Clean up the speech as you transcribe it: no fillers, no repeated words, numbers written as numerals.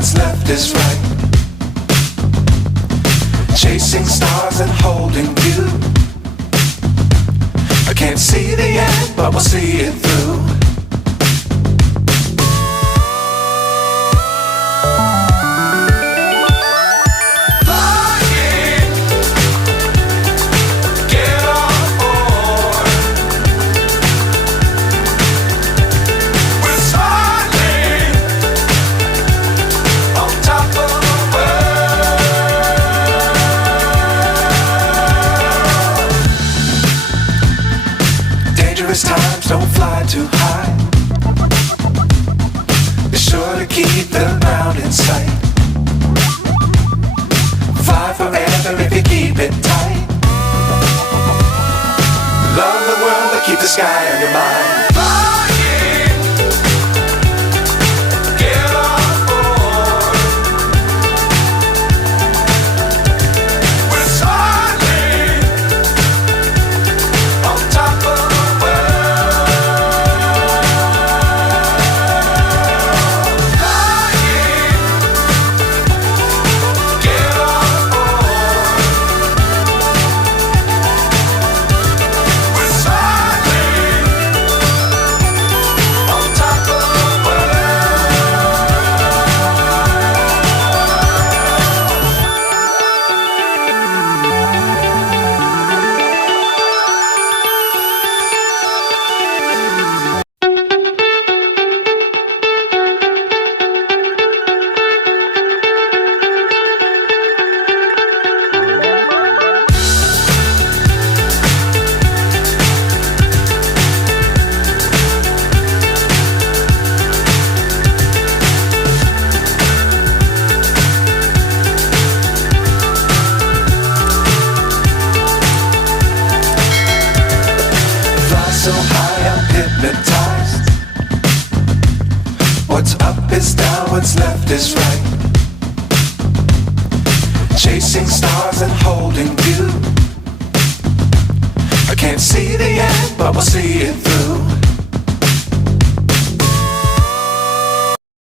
what's left is right. Chasing stars and holding you. I can't see the end, but we'll see it through. Times don't fly too high. Be sure to keep the ground in sight. Fly forever if you keep it tight. Love the world but keep the sky on your mind. So high I'm hypnotized. What's up is down, what's left is right. Chasing stars and holding you. I can't see the end, but we'll see it through.